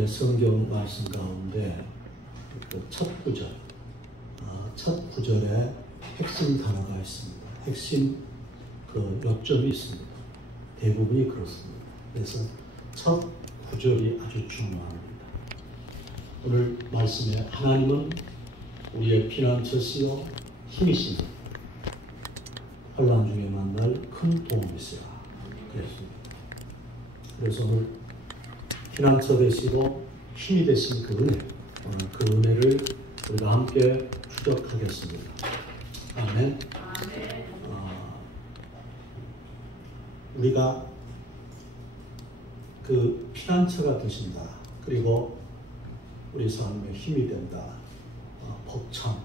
이렇게 성경 말씀 가운데 첫 구절, 첫 구절에 핵심 단어가 있습니다. 핵심 요점이 있습니다. 대부분이 그렇습니다. 그래서 첫 구절이 아주 중요합니다. 오늘 말씀에 하나님은 우리의 피난처시요 힘이시니 환난 중에 만날 큰 도움이시라 그랬습니다. 그래서 오늘 피난처 되시고 힘이 되신 그 은혜, 오늘 그 은혜를 우리가 함께 추적하겠습니다. 아멘. 우리가 그 피난처가 되신다. 그리고 우리 삶에 힘이 된다. 벅참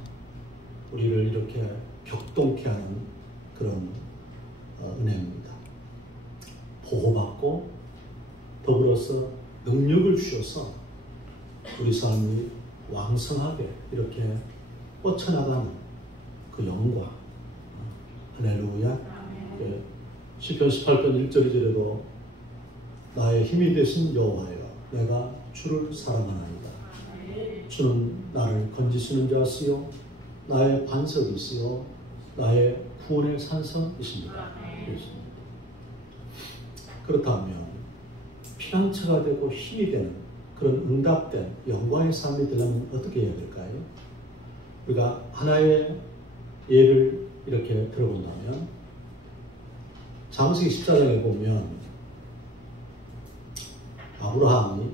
우리를 이렇게 격동케 하는 그런 은혜입니다. 보호받고 더불어서 능력을 주셔서 우리 삶이 왕성하게 이렇게 뻗쳐나가는 그 영광. 할렐루야. 시편 18편 1절 2절에도 나의 힘이 되신 여호와여 내가 주를 사랑하나이다. 주는 나를 건지시는 자시요 나의 반석이시요 나의 구원의 산성이십니다. 그렇다면 피난처가 되고 힘이 되는 그런 응답된 영광의 삶이 되려면 어떻게 해야 될까요? 우리가 하나의 예를 이렇게 들어본다면 창세기 14장에 보면 아브라함이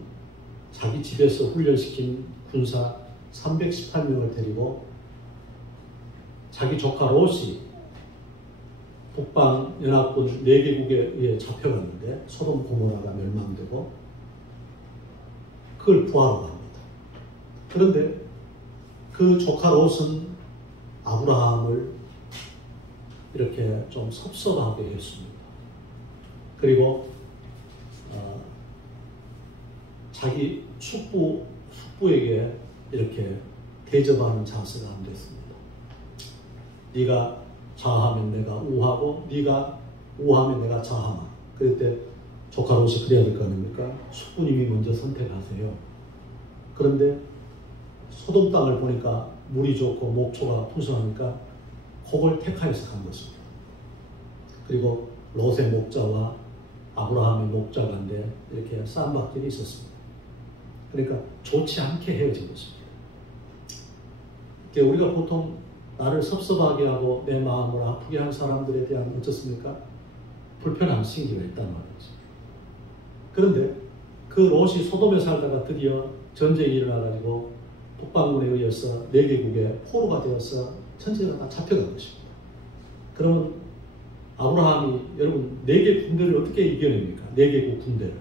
자기 집에서 훈련시킨 군사 318명을 데리고 자기 조카 롯이 북방 연합군 4개국에 의해 잡혀갔는데 소돔 고모라가 멸망되고 그걸 구하러 갑니다. 그런데 그 조카 롯은 아브라함을 이렇게 좀 섭섭하게 했습니다. 그리고 자기 숙부에게 이렇게 대접하는 자세가 안 됐습니다. 네가 좌하면 내가 우하고 네가 우하면 내가 좌하마. 그럴 때 조카 롯이 그래야 될 거 아닙니까? 숙부님이 먼저 선택하세요. 그런데 소돔 땅을 보니까 물이 좋고 목초가 풍성하니까 그걸 택하여서 간 것입니다. 그리고 롯의 목자와 아브라함의 목자 간데 이렇게 쌈박질이 있었습니다. 그러니까 좋지 않게 헤어진 것입니다. 그러니까 우리가 보통 나를 섭섭하게 하고 내 마음을 아프게 한 사람들에 대한 어떻습니까? 불편한 신기가 있단 말이죠. 그런데 그 롯이 소돔에 살다가 드디어 전쟁이 일어나가지고 북방군에 의해서 4개국의 포로가 되어서 전체가 다 잡혀간 것입니다. 그러면 아브라함이 여러분 4개 군대를 어떻게 이겨냅니까? 4개국 군대를.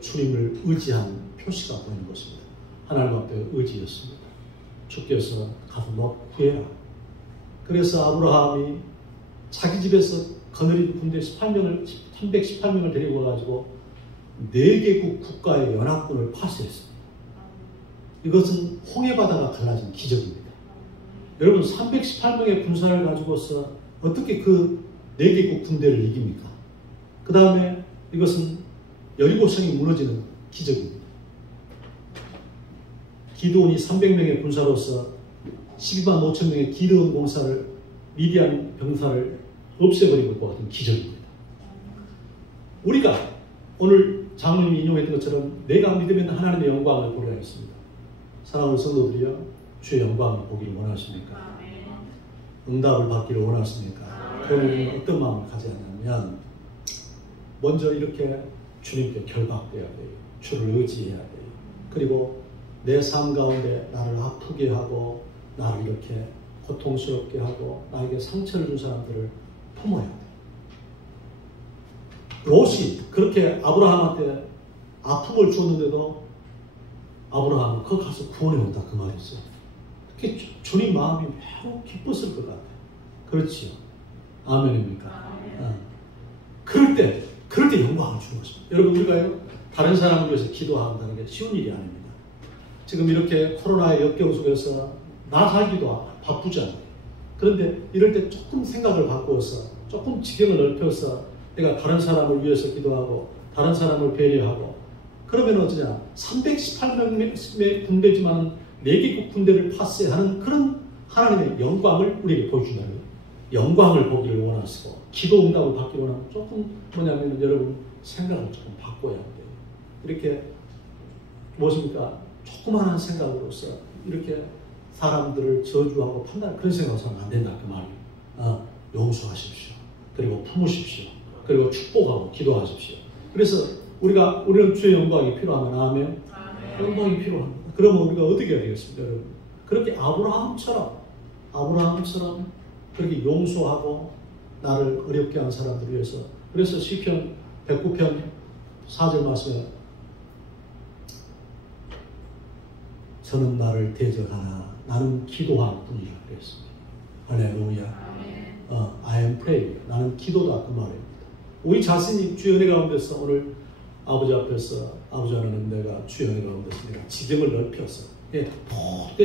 주님을 의지한 표시가 보이는 것입니다. 하나님 앞에 의지였습니다. 주께서 가서 너 구해라. 그래서 아브라함이 자기 집에서 거느린 군대 318명을 데리고 와가지고 4개국 국가의 연합군을 파쇄했습니다. 이것은 홍해바다가 갈라진 기적입니다. 여러분 318명의 군사를 가지고서 어떻게 그 4개국 군대를 이깁니까? 그 다음에 이것은 여리고성이 무너지는 기적입니다. 기드온이 300명의 군사로서 12만 5천 명의 기드온 공사를 미디안 병사를 없애버린 것과 같은 기적입니다. 우리가 오늘 장로님이 인용했던 것처럼 내가 믿으면 하나님의 영광을 보려 했습니다. 사랑하는 성도들이여 주의 영광을 보기를 원하십니까? 응답을 받기를 원하십니까? 그러면 어떤 마음을 가져야 하냐면 먼저 이렇게 주님께 결박돼야 돼요. 주를 의지해야 돼요. 그리고 내 삶 가운데 나를 아프게 하고 나를 이렇게 고통스럽게 하고 나에게 상처를 준 사람들을 품어야 돼요. 롯이 그렇게 아브라함한테 아픔을 주었는데도 아브라함은 거기 가서 구원해 온다 그 말이죠. 그게 주님 마음이 매우 기뻤을 것 같아요. 그렇지요. 아멘입니까? 그럴 때 영광을 주는 것입니다. 여러분 우리가요 다른 사람을 위해서 기도한다는 게 쉬운 일이 아닙니다. 지금 이렇게 코로나의 역경 속에서 나 살기도 바쁘잖아요. 그런데 이럴 때 조금 생각을 바꾸어서 조금 지경을 넓혀서 내가 다른 사람을 위해서 기도하고 다른 사람을 배려하고 그러면 어쩌냐? 318명의 군대지만 4개국 군대를 파쇄하는 그런 하나님의 영광을 우리에게 보여준다는 거예요. 영광을 보기를 원하시고 기도 응답을 받기를 원하면 조금 뭐냐면 여러분 생각을 조금 바꿔야 돼요. 이렇게 무엇입니까? 조그마한 생각으로서 이렇게 사람들을 저주하고 판단 그런 생각을 하면 안 된다 그 말이에요. 용서하십시오. 그리고 품으십시오. 그리고 축복하고 기도하십시오. 그래서 우리는 주의 영광이 필요하면 아멘. 영광이 필요합니다. 그러면 우리가 어떻게 해야 되겠습니까, 여러분? 그렇게 아브라함처럼 그렇게 용서하고 나를 어렵게 한 사람들을 위해서. 그래서 시편 109편 4절 말씀에 저는 나를 대적하나 나는 기도할 뿐이라 그랬습니다. 할렐루야. I am praying. 나는 기도다 그 말입니다. 우리 자신이 주의 은혜 가운데서 오늘 아버지 앞에서 아버지 하나님 내가 주의 은혜 가운데서 내가 지경을 넓혀서 내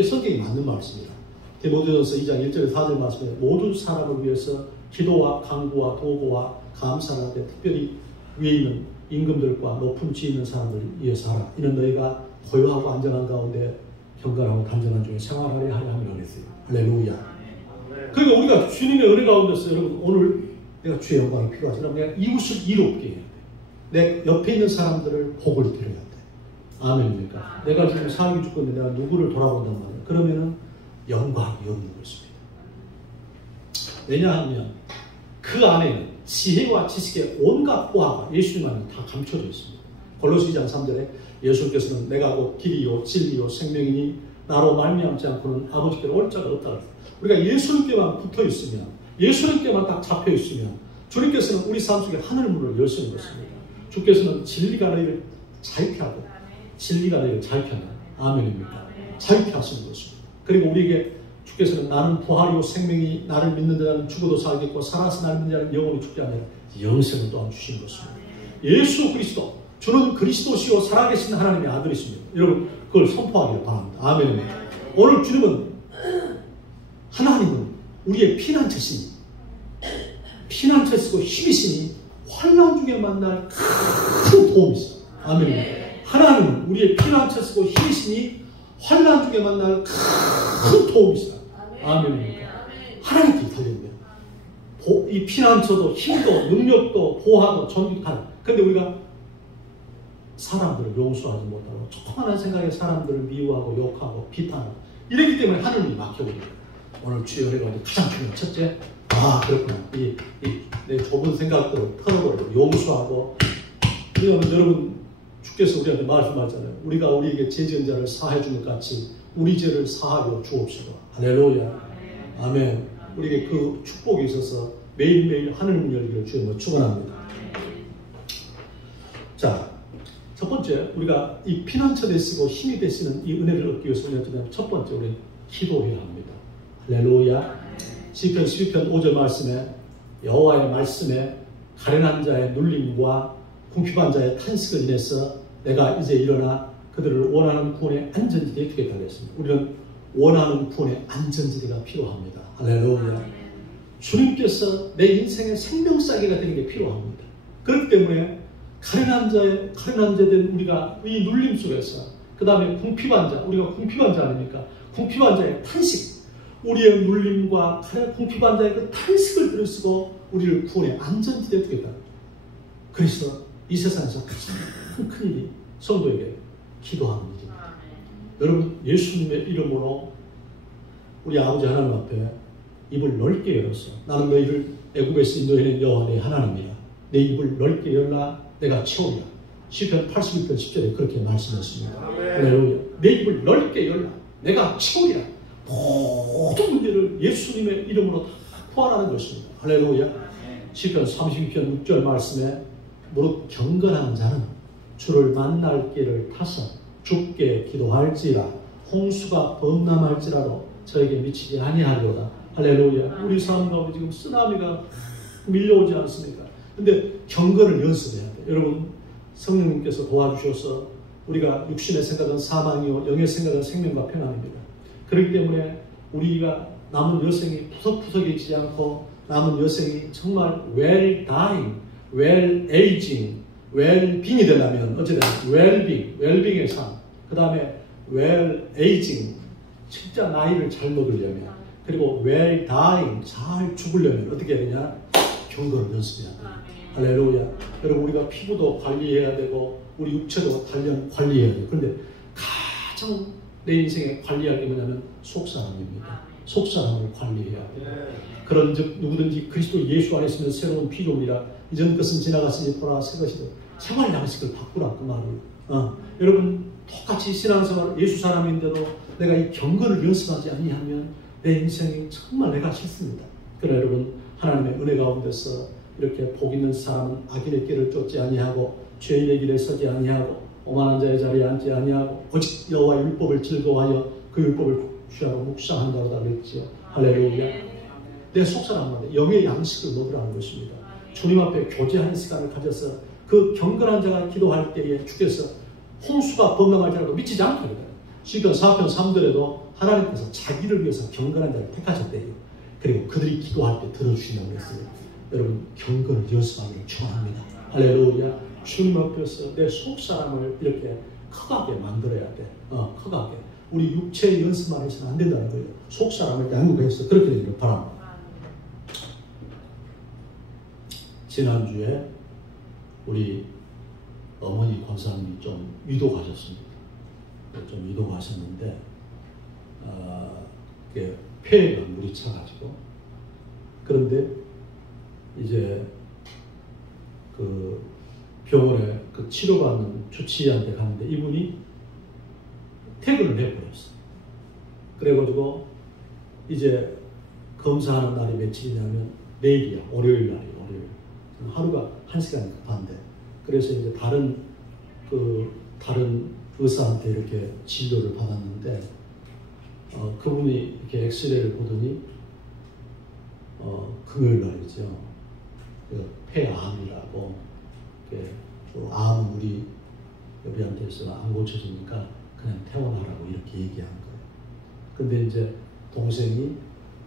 성격이 맞는 말씀입니다. 디모데전서 2장 1절 4절 말씀에 모든 사람을 위해서 기도와 간구와 도구와 감사를 하되 특별히 위에 있는 임금들과 높은 지위 있는 사람을 위해서 하라. 이는 너희가 고요하고 안전한 가운데 경건하고 단정한 중에 생활하려 하려 함이라고 했어요. 할렐루야. 그러니까 우리가 주님의 은혜 가운데서 여러분 오늘 내가 주의 영광이 필요하지만 내가 이웃을 이롭게 해야 돼. 내 옆에 있는 사람들을 복을 드려야 돼. 아멘입니까? 내가 지금 살기 죽고 있는데 내가 누구를 돌아본단 말이에요. 그러면은 영광이 없는 것입니다. 왜냐하면 그 안에는 지혜와 지식의 온갖 호화가 예수님 안에 다 감춰져 있습니다. 골로새 2장 3절에 예수님께서는 내가 곧 길이요 진리요 생명이니 나로 말미암지 않고는 아버지께로 올 자가 없다 그랬어요. 우리가 예수님께만 붙어 있으면 예수님께만 딱 잡혀 있으면 주님께서는 우리 삶 속에 하늘문을 여시는 것입니다. 주께서는 진리가 너희를 자유케 하고 진리가 너희를 자유케 한다. 아멘입니까? 자유케 하시는 것입니다. 그리고 우리에게 주께서는 나는 부활이요 생명이 나를 믿는 자는 죽어도 살겠고 살아서 나를 믿는 자는 영원히 죽지 않으라 영생을 또한 주신 것입니다. 예수 그리스도 주는 그리스도시요 살아계신 하나님의 아들이십니다. 여러분 그걸 선포하기를 바랍니다. 아멘입니다. 오늘 주님은 하나님은 우리의 피난처시니 피난처시고 힘이시니 환난 중에 만날 큰 도움이시다. 아멘입니다. 하나님은 우리의 피난처시고 힘이시니 환난 중에 만날 큰 도움이시다. 아멘입니다. 하나님께 달려있네요. 이 피난처도 힘도 능력도 보호도 존귀도 하나님. 그런데 우리가 사람들을 용서하지 못하고 조그마한 생각에 사람들을 미워하고 욕하고 비판하고 이러기 때문에 하늘이 막혀버립니다. 오늘 주의 은혜가 가장 중요한 첫째, 그렇구나. 내 좁은 생각들을 털어버리고 용서하고. 왜냐하면 여러분 주께서 우리한테 말씀하셨잖아요. 우리가 우리에게 죄 지은 자를 사해주는 것 같이 우리 죄를 사하여 주옵시고. 할렐루야. 아멘. 우리에게 그 축복이 있어서 매일매일 하늘문 열기를 주님으로 축원합니다. 자, 첫 번째 우리가 이 피난처 되시고 힘이 되시는 이 은혜를 얻기 위해서 첫 번째 우리 기도해야 합니다. 할렐루야. 시편 12편 5절 말씀에 여호와의 말씀에 가련한 자의 눌림과 궁핍한 자의 탄식을 인해서 내가 이제 일어나 그들을 원하는 구원의 안전지대에 두겠다 그랬습니다. 우리는 원하는 구원의 안전지대가 필요합니다. 할렐루야. 주님께서 내 인생의 생명싸개가 되는 게 필요합니다. 그렇기 때문에 가련한 자된 우리가 이 눌림 속에서 그 다음에 궁핍한 자, 우리가 궁핍한 자 아닙니까? 궁핍한 자의 탄식, 우리의 눌림과 궁핍한 자의 그 탄식을 들으시고 우리를 구원의 안전지대에 두겠다. 그래서 이 세상에서 가장 큰 일이 성도에게 기도하는 일입니다. 여러분 예수님의 이름으로 우리 아버지 하나님 앞에 입을 넓게 열어서 나는 너희를 애굽에서 인도해낸 여호와 내 하나님이라. 내 입을 넓게 열라 내가 채우리라. 시편 81편 10절에 그렇게 말씀하십니다. 할렐루야. 내 입을 넓게 열라 내가 채우리라. 모든 문제를 예수님의 이름으로 다 포함하는 것입니다. 할렐루야. 시편 32편 6절 말씀에 무릇 경건한 자는 주를 만날 길을 타서 주께 기도할지라 홍수가 범람할지라도 저에게 미치지 아니하리로다. 할렐루야. 우리 삶 가운데 지금 쓰나미가 밀려오지 않습니까? 근데 경건을 연습해야 돼요. 여러분 성령님께서 도와주셔서 우리가 육신의 생각은 사망이요 영의 생각은 생명과 평안입니다. 그렇기 때문에 우리가 남은 여생이 푸석푸석해지지 않고 남은 여생이 정말 well dying, well aging, 웰빙이 되려면 어쨌든 웰빙의 삶, 그 다음에 웰에이징, 진짜 나이를 잘 먹으려면, 그리고 웰다잉, 잘 죽으려면 어떻게 해야 되냐? 경건을 연습해야 돼요. 할렐루야. 여러분, 우리가 피부도 관리해야 되고 우리 육체도 관리해야 돼요. 그런데 가장 내 인생에 관리할 게 뭐냐면 속사람입니다. 속사람을 관리해야 돼요. 그런즉 누구든지 그리스도 예수 안에 있으면 새로운 피조물이라 이전 것은 지나갔으니 보라 새 것이다. 생활 양식을 바꾸라 그 말을. 여러분, 똑같이 신앙생활 예수 사람인데도 내가 이 경건을 연습하지 아니하면 내 인생이 정말 내가 싫습니다. 그러나 여러분, 하나님의 은혜 가운데서 이렇게 복 있는 사람은 악인의 길을 쫓지 아니하고 죄인의 길에 서지 아니하고 오만한 자의 자리에 앉지 아니하고 오직 여호와의 율법을 즐거워하여 그 율법을 취하고 묵상한다고 다 그랬지요. 할렐루야. 내 속사람한테 영의 양식을 먹으라는 것입니다. 주님 앞에 교제하는 시간을 가져서 그 경건한 자가 기도할 때에 주께서 홍수가 범람할지라도 미치지 않게 해요. 시편 4편 3절에도 하나님께서 자기를 위해서 경건한 자를 택하셨대요. 그리고 그들이 기도할 때 들어주신다고 했어요. 여러분, 경건을 연습하기를 축원합니다. 할렐루야. 주님 앞에서 내 속사람을 이렇게 크게 만들어야 돼. 크게. 우리 육체의 연습만 해서는 안 된다는 거예요. 속사람을 양육해서 그렇게 되기를 바랍니다. 지난주에 우리 어머니 권사님이 좀 위도 가셨습니다. 좀 위도 가셨는데 폐가 물이 차가지고, 그런데 이제 그 병원에 그 치료받는 주치의한테 갔는데 이분이 퇴근을 해버렸어요. 그래가지고 이제 검사하는 날이 며칠이냐면 내일이야. 월요일 날이에요. 월요일. 하루가 1시간이 급한데, 그래서 이제 다른 의사한테 이렇게 진료를 받았는데 그분이 이렇게 엑스레이를 보더니 금요일 날이죠. 폐암이라고, 암은 우리한테서 안 고쳐지니까 그냥 퇴원하라고 이렇게 얘기한 거예요. 근데 이제 동생이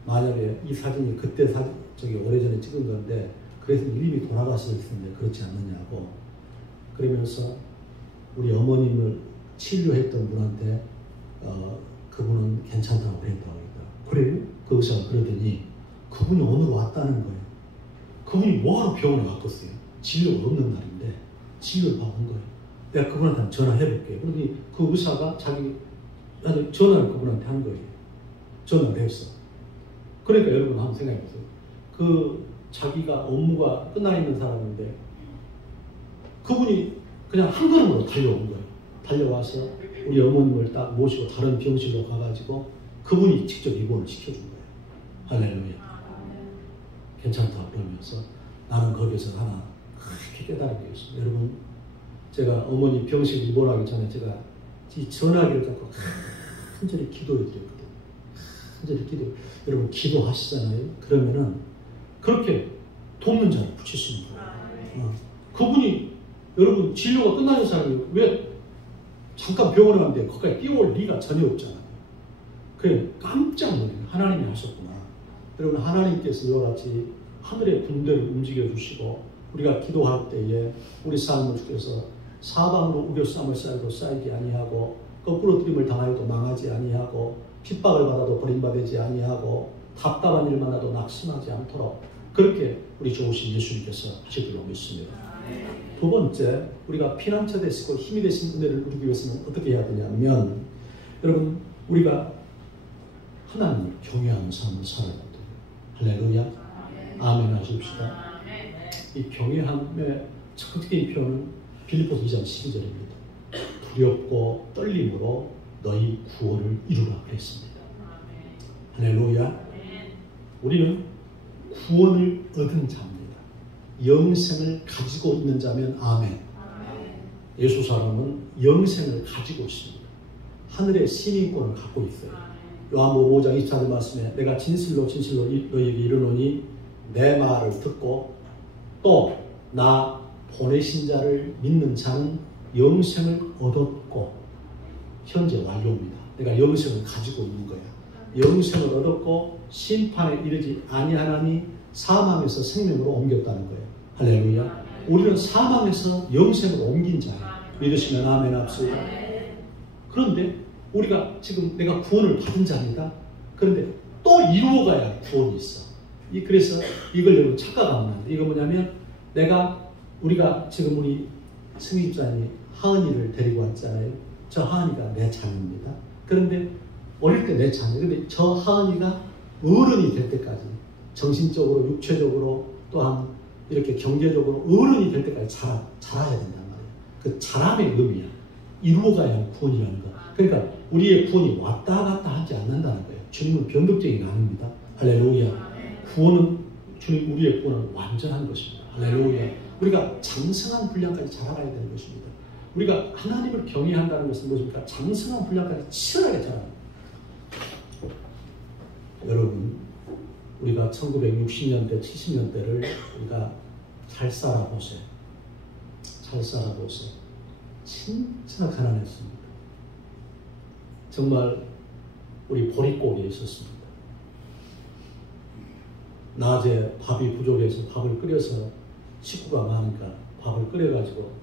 만약에 이 사진이 그때 저기 오래전에 찍은 건데 그래서 이름이 돌아갔을 텐데 그렇지 않느냐고, 그러면서 우리 어머님을 치료했던 분한테 그분은 괜찮다고 그랬다고 하니까, 그래요? 그 의사가 그러더니 그분이 오늘 왔다는 거예요. 그분이 뭐하러 병원에 왔겠어요? 진료가 없는 날인데 진료를 받은 거예요. 내가 그분한테 전화해볼게요. 그러더니 그 의사가 전화를 그분한테 한 거예요. 전화를 했어. 그러니까 여러분 한번 생각해보세요. 그 자기가 업무가 끝나 있는 사람인데 그분이 그냥 한 걸음으로 달려온 거예요. 달려와서 우리 어머님을 딱 모시고 다른 병실로 가가지고 그분이 직접 입원을 시켜준 거예요. 할렐루야. 괜찮다 그러면서 나는 거기서 하나 크게 깨달은 게 있어요. 여러분, 제가 어머니 병실 입원하기 전에 제가 이 전화기를 갖고 간절히 기도를 드렸거든요. 간절히 기도. 여러분, 기도하시잖아요. 그러면은 그렇게 돕는 자를 붙일 수 있는 거예요. 그분이 여러분 진료가 끝나는 사람이 왜 잠깐 병원에 갔는데 거기까지 뛰어올 리가 전혀 없잖아요. 그래 깜짝 놀라요. 하나님이 하셨구나. 여러분, 하나님께서 이와 같이 하늘의 군대를 움직여 주시고 우리가 기도할 때에 우리 삶을 주께서 사방으로 우겨쌈을 쌓여도 쌓이지 아니하고 거꾸로 들임을 당하여도 망하지 아니하고 핍박을 받아도 버림받지 아니하고 답답한 일 만나도 낙심하지 않도록 그렇게 우리 좋으신 예수님께서 하실 줄로 믿습니다. 두 번째, 우리가 피난처 되시고 힘이 되신 은혜를 누리기 위해서는 어떻게 해야 되냐면, 여러분, 우리가 하나님을 경외하는 삶을 살아야 돼요. 할렐루야. 아멘 하십시다. 이 경외함의 적극적인 표현은 빌립보서 2장 12절입니다. 두렵고 떨림으로 너희 구원을 이루라 그랬습니다. 할렐루야. 우리는 구원을 얻은 자입니다. 영생을 가지고 있는 자면 아멘. 예수 사람은 영생을 가지고 있습니다. 하늘의 시민권을 갖고 있어요. 요한복음 5장 24절 말씀에 내가 진실로 너희에게 이르노니 내 말을 듣고 또 나 보내신 자를 믿는 자는 영생을 얻었고, 현재 완료입니다. 내가 영생을 가지고 있는 거야. 영생을 얻었고 심판에 이르지 아니하나니 사망에서 생명으로 옮겼다는 거예요. 할렐루야. 우리는 사망에서 영생으로 옮긴 자예요. 믿으시면 아멘 합시다. 그런데 우리가 지금 내가 구원을 받은 자입니다. 그런데 또 이루어가야 구원이 있어. 그래서 이걸 여러분 착각하면 안 돼. 이거 뭐냐면 우리가 지금 우리 승희집사님이 하은이를 데리고 왔잖아요. 저 하은이가 내 자녀입니다. 그런데 어릴 때 내 자녀. 근데 저 하은이가 어른이 될 때까지 정신적으로, 육체적으로, 또한 이렇게 경제적으로 어른이 될 때까지 자라야 된단 말이에요. 그 자람의 의미야. 이루어가야 구원이라는 거. 그러니까 우리의 구원이 왔다 갔다 하지 않는다는 거예요. 주님은 변덕적인 게 아닙니다. 할렐루야. 구원은 주님 우리의 구원은 완전한 것입니다. 할렐루야. 우리가 장성한 분량까지 자라가야 되는 것입니다. 우리가 하나님을 경외한다는 것은 무엇입니까? 장성한 분량까지 치열하게 자랍니다. 여러분, 우리가 1960년대, 70년대를 우리가 잘 살아보세요. 잘 살아보세요. 진짜 가난했습니다. 정말 우리 보릿고기에 있었습니다. 낮에 밥이 부족해서 밥을 끓여서 식구가 많으니까 밥을 끓여가지고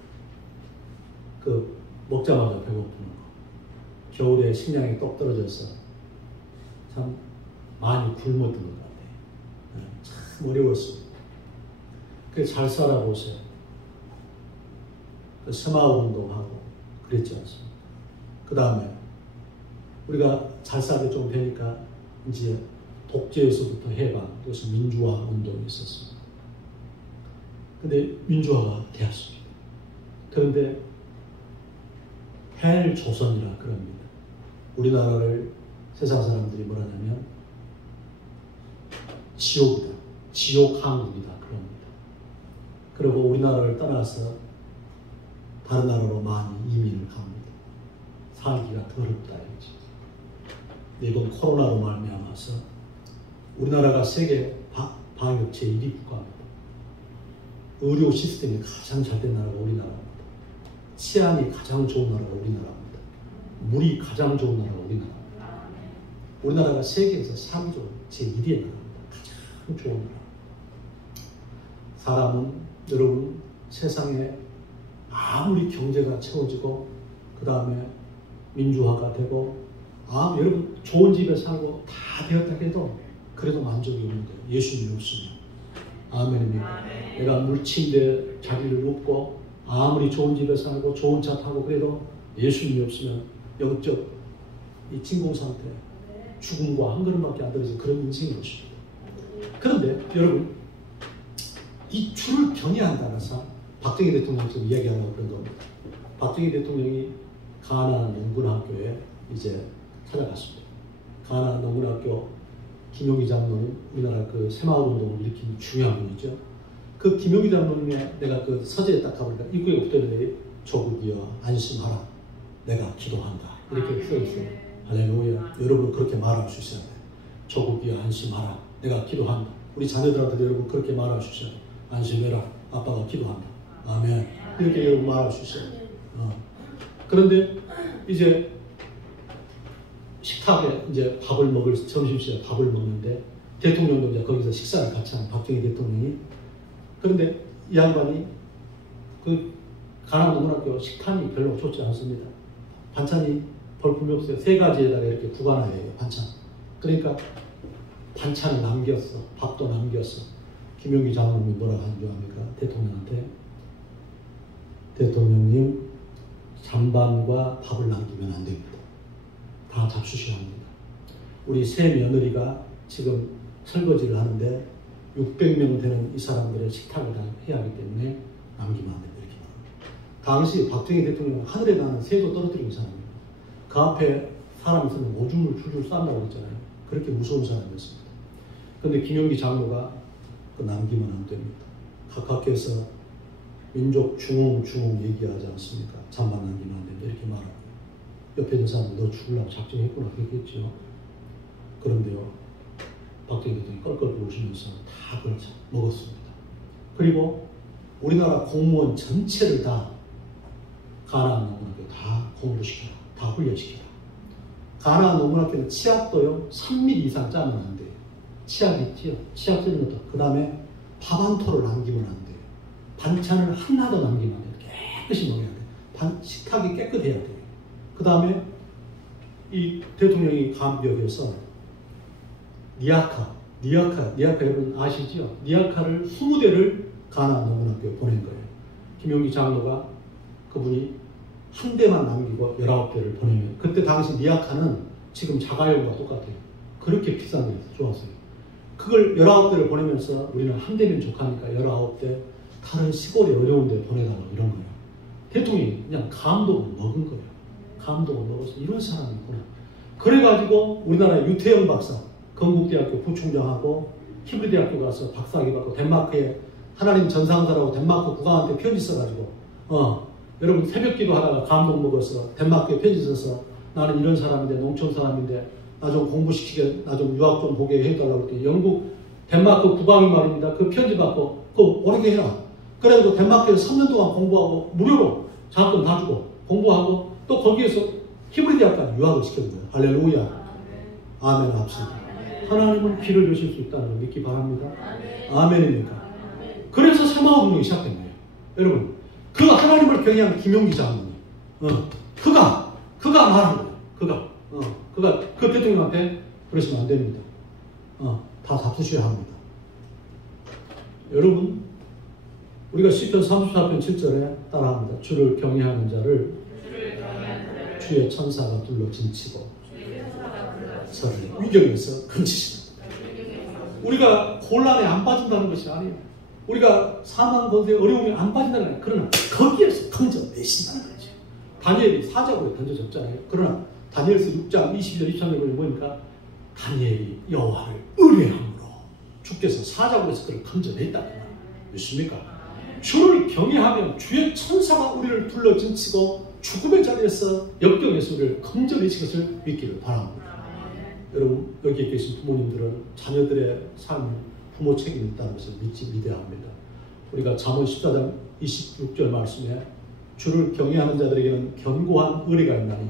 먹자마자 배고프는 거. 겨울에 식량이 똑 떨어져서 참 많이 굶었던 것 같아요. 참 어려웠습니다. 그래서 잘 살아보세요. 새마을 운동하고 그랬지 않습니까? 그 다음에 우리가 잘 살게 좀 되니까 이제 독재에서부터 해방, 그래서 민주화 운동이 있었습니다. 근데 민주화가 되었습니다. 그런데 헬조선이라 그럽니다. 우리나라를 세상 사람들이 뭐라 하냐면 지옥이다, 지옥 한국이다 그럽니다. 그리고 우리나라를 떠나서 다른 나라로 많이 이민을 갑니다. 살기가 더럽다 이거지. 이번 코로나로 말미암아서 우리나라가 세계 방역 제1위 국가입니다. 의료 시스템이 가장 잘된 나라가 우리나라입니다. 치안이 가장 좋은 나라가 우리나라입니다. 물이 가장 좋은 나라가 우리나라입니다. 우리나라가 세계에서 3조 제1위의 나라입니다. 가장 좋은 나라. 사람은 여러분 세상에 아무리 경제가 채워지고 그 다음에 민주화가 되고 여러분 좋은 집에 살고 다 되었다 해도 그래도 만족이 없는 거예요. 예수님이 없으면. 아멘입니다. 내가 물침대 자리를 눕고 아무리 좋은 집에 살고 좋은 차 타고 그래도 예수님이 없으면 영적 이 진공 상태, 죽음과 한 걸음밖에 안 들어서 그런 인생인 것입니다. 그런데 여러분 이 주를 경외한다는 사람, 박정희 대통령이 지금 이야기하려고 그런 겁니다. 박정희 대통령이 가나 농군학교에 이제 찾아갔습니다. 가나 농군학교 김용희 장로님, 우리나라 그 새마을 운동을 일으킨 중요한 분이죠. 그 김용희 장로님의 내가 그 서재에 딱 가보니까 입구에 붙어있는데 조국이여 안심하라, 내가 기도한다 이렇게 써있어요. 할렐루야. 여러분 그렇게 말할 수 있어야 돼요. 조국이여 안심하라, 내가 기도한다. 우리 자녀들한테도 여러분 그렇게 말할 수 있어야 돼요. 안심해라, 아빠가 기도한다. 아멘. 이렇게 여러분 말할 수 있어요. 그런데 이제 식탁에 이제 점심시간에 밥을 먹는데 대통령도 이제 거기서 식사를 같이 한 박정희 대통령이. 그런데 이 양반이 그 가나농군학교 식탐이 별로 좋지 않습니다. 반찬이 볼품이 없어요. 3가지에다가 이렇게 구간화해요, 반찬. 그러니까 반찬을 남겼어. 밥도 남겼어. 김용희 장로님이 뭐라고 하는 줄 압니까? 대통령한테. 대통령님, 잔반과 밥을 남기면 안 됩니다. 다 잡수셔야 합니다. 우리 새 며느리가 지금 설거지를 하는데 600명 되는 이 사람들의 식탁을 다 해야 하기 때문에 남기면 안 된다. 이렇게 말합니다. 당시 박정희 대통령은 하늘에 나는 새도 떨어뜨리는 사람입니다. 그 앞에 사람 있으면 오줌을 줄줄 싼다고 했잖아요. 그렇게 무서운 사람이었습니다. 그런데 김용기 장로가 그 남기면 안 됩니다. 각하께서 민족 중흥 얘기하지 않습니까? 잔반 남기면 안 된다. 이렇게 말합니다. 옆에 있는 사람은 너 죽으려고 작정했구나 그랬겠죠. 그런데요, 박정희 대통령이 껄껄 부으시면서 다 그걸 먹었습니다. 그리고 우리나라 공무원 전체를 다 가나 농군학교 다 공부시켜라. 다 훈련시켜라. 가나 농군학교는 치약도요 3mm 이상 짜면 안 돼요. 치약 있지요. 치약 찌는 것도. 그 다음에 밥 한 토를 남기면 안 돼요. 반찬을 하나도 남기면 안 돼. 깨끗이 먹어야 돼. 식탁이 깨끗해야 돼. 그 다음에 이 대통령이 감비역에서 니아카 여러분 아시죠? 니아카를 20대를 가나 농문학교에 보낸 거예요. 김용기 장로가 그분이 한 대만 남기고 19대를 보내면, 그때 당시 니아카는 지금 자가용과 똑같아요. 그렇게 비싼 게 좋았어요. 그걸 19대를 보내면서 우리는 한 대면 족하니까 19대 다른 시골에 어려운 데 보내달라고 이런 거예요. 대통령이 그냥 감동을 먹은 거예요. 감동을 먹어서 이런 사람이 있구나. 그래가지고 우리나라의 유태영 박사, 건국대학교 부총장하고 히브리대학교 가서 박사학위 받고 덴마크에 하나님 전상사라고 덴마크 국왕한테 편지 써가지고 여러분 새벽기도 하다가 감동 먹어서 덴마크에 편지 써서 나는 이런 사람인데 농촌 사람인데 나 좀 공부시키게 나 좀 유학 좀 보게 해달라고 그랬더니 영국 덴마크 국왕이 말입니다. 그 편지 받고 그거 오래게 해라. 그래가지고 덴마크에서 3년 동안 공부하고 무료로 장학금 다 주고 공부하고 또 거기에서 히브리대학까지 유학을 시켜준 거예요. 할렐루야. 아멘 합시다. 하나님은 길을 주실 수 있다는 걸 믿기 바랍니다. 아멘입니까? 그래서 새마을운동이 시작된 거예요. 여러분, 그 하나님을 경외한 김용기 장로님, 그가 말한 거예요. 그가 그 대통령한테 그러시면 안 됩니다. 다 잡수셔야 합니다. 여러분, 우리가 시편 34편 7절에 따라합니다. 주를 경외하는 자를 주의 천사가 둘러 진치고 저를 위경에서 건지신다. 우리가 곤란에 안 빠진다는 것이 아니에요. 우리가 사망 권세에 어려움에 안 빠진다는 게 아니에요. 그러나 거기에서 건져내신다는 거죠. 다니엘이 사자굴에 던져졌잖아요. 그러나 다니엘서 6장 22절 23절에 보니까 다니엘이 여호와를 의뢰함으로 주께서 사자굴에서 그를 건져냈다는 거예요. 믿습니까? 주를 경외하면 주의 천사가 우리를 둘러 진치고 죽음의 자리에서 역경에서 우리를 건져내신 것을 믿기를 바랍니다. 여러분, 여기에 계신 부모님들은 자녀들의 삶을 부모 책임이 있다는 것을 믿어야 합니다. 우리가 잠언 14장 26절 말씀에 주를 경외하는 자들에게는 견고한 의뢰가 있나니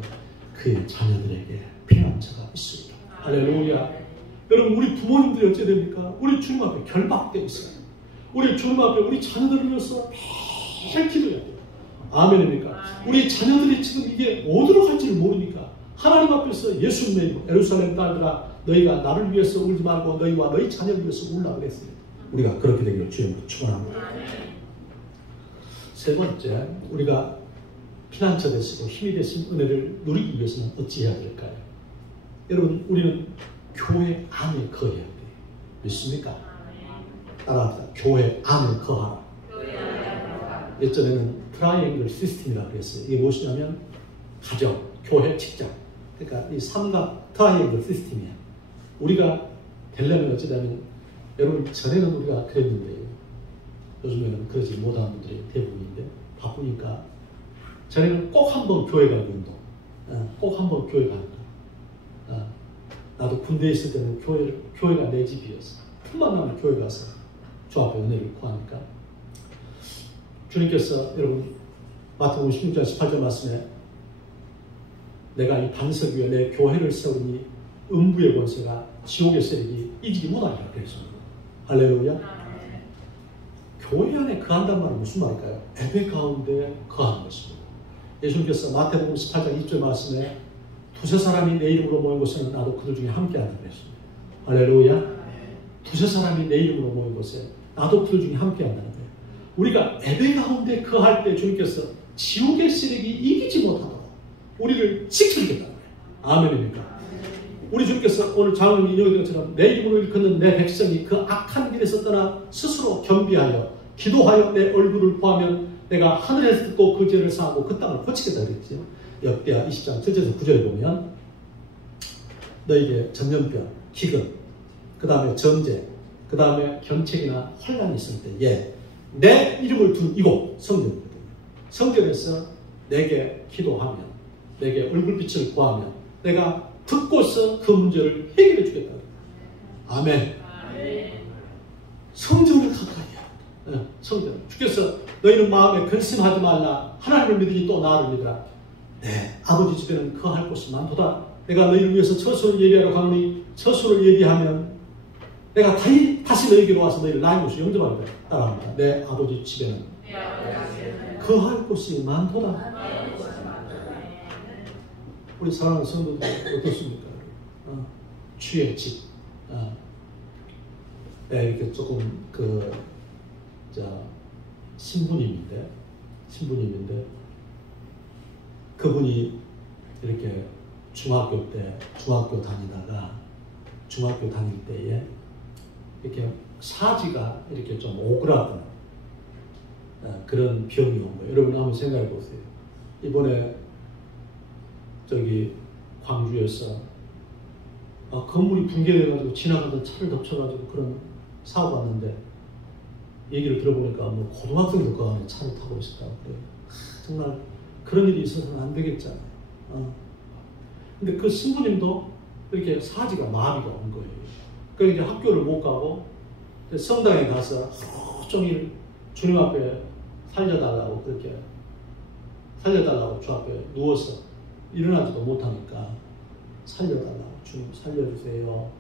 그의 자녀들에게 피난처가 있습니다. 할렐루야. 여러분, 우리 부모님들이 어찌 됩니까? 우리 주님 앞에 결박되어 있어요. 우리 주님 앞에 우리 자녀들을 위해서 매일 기도해야 돼요. 아멘입니까? 우리 자녀들이 지금 이게 어디로 갈지를 모르니까 하나님 앞에서 예수 믿고 예루살렘 딸들아 너희가 나를 위해서 울지 말고 너희와 너희 자녀를 위해서 울라 그랬어요. 우리가 그렇게 되기를 주님으로 축원합니다. 세 번째, 우리가 피난처 되시고 힘이 되신 은혜를 누리기 위해서는 어찌해야 될까요? 여러분, 우리는 교회 안에 거해야 돼요. 믿습니까? 따라합시다. 교회 안에 거하라. 예전에는 트라이앵글 시스템이라고 그랬어요. 이게 무엇이냐면 가정, 교회, 직장. 그러니까 이 삼각 트라이앵글 시스템이야. 우리가 되려면 어찌되면 여러분 전에는 우리가 그랬는데 요즘에는 그러지 못하는 분들이 대부분인데 바쁘니까 전에는 꼭 한번 교회 가는 운동, 꼭 한번 교회 가는 거. 나도 군대에 있을 때는 교회가 내 집이었어. 틈만 나면 교회 가서 주 앞에 은혜를 구하니까 주님께서 여러분 마태복음 16장 18절 말씀에 내가 이 반석 위에 내 교회를 세우니 음부의 권세가 지옥의 세력이 이기지 못하리라 그랬습니다. 할렐루야. 교회 안에 거한다는 말은 무슨 말일까요? 예배 가운데 거하는 것입니다. 예수님께서 마태복음 18장 2절 말씀에 두세 사람이 내 이름으로 모인 곳에는 나도 그들 중에 함께하리라 그랬습니다. 할렐루야. 두세 사람이 내 이름으로 모인 곳에 나도 그들 중에 함께한다는 거예요. 우리가 예배 가운데 거할 때 주님께서 지옥의 세력이 이기지 못하도록 우리를 지켜주겠다는 거예요. 아멘입니까? 우리 주님께서 오늘 장로님 인용된 것처럼 내 이름으로 일컫는 내 백성이 그 악한 길에서 떠나 스스로 겸비하여 기도하여 내 얼굴을 구하면 내가 하늘에서 듣고 그 죄를 사하고 그 땅을 고치겠다 그랬죠. 역대하 20장 7절에서 9절에 보면 너에게 전염병, 기근, 그 다음에 전제, 그 다음에 견책이나 환란이 있을 때에 내 이름을 둔 이곳 성전이거든요. 성전에서 내게 기도하면 내게 얼굴빛을 구하면 내가 듣고서 그 문제를 해결해 주겠다. 아멘. 성전을 가까이 해야 한다. 성전. 주께서 너희는 마음에 근심하지 말라. 하나님을 믿으니 또 나를 믿으라. 내 아버지 집에는 거할 곳이 많도다. 내가 너희를 위해서 처소를 예비하러 가노니 처소를 예비하면 내가 다시 너희에게로 와서 너희를 나의 곳으로 영접하리라. 따라합니다. 내 아버지 집에는 거할 곳이 많도다. 우리 사랑하는 성도들 어떻습니까? 주의 집. 네, 이렇게 조금 신부님인데 그분이 이렇게 중학교 다닐 때에 이렇게 사지가 이렇게 좀 오그라든 그런 병이 온 거예요. 여러분 한번 생각해 보세요. 이번에 저기 광주에서 건물이 붕괴돼가지고 지나가던 차를 덮쳐가지고 그런 사고가 났는데 얘기를 들어보니까 뭐 고등학생도 그 안에 차를 타고 있었다고 그래요. 정말 그런 일이 있어서는 안 되겠잖아요. 근데 그 신부님도 이렇게 사지가 마비가 온 거예요. 그러니까 이제 학교를 못 가고 성당에 가서 하루 종일 주님 앞에 살려달라고 주 앞에 누워서 일어나지도 못하니까 살려달라고, 주님 살려주세요.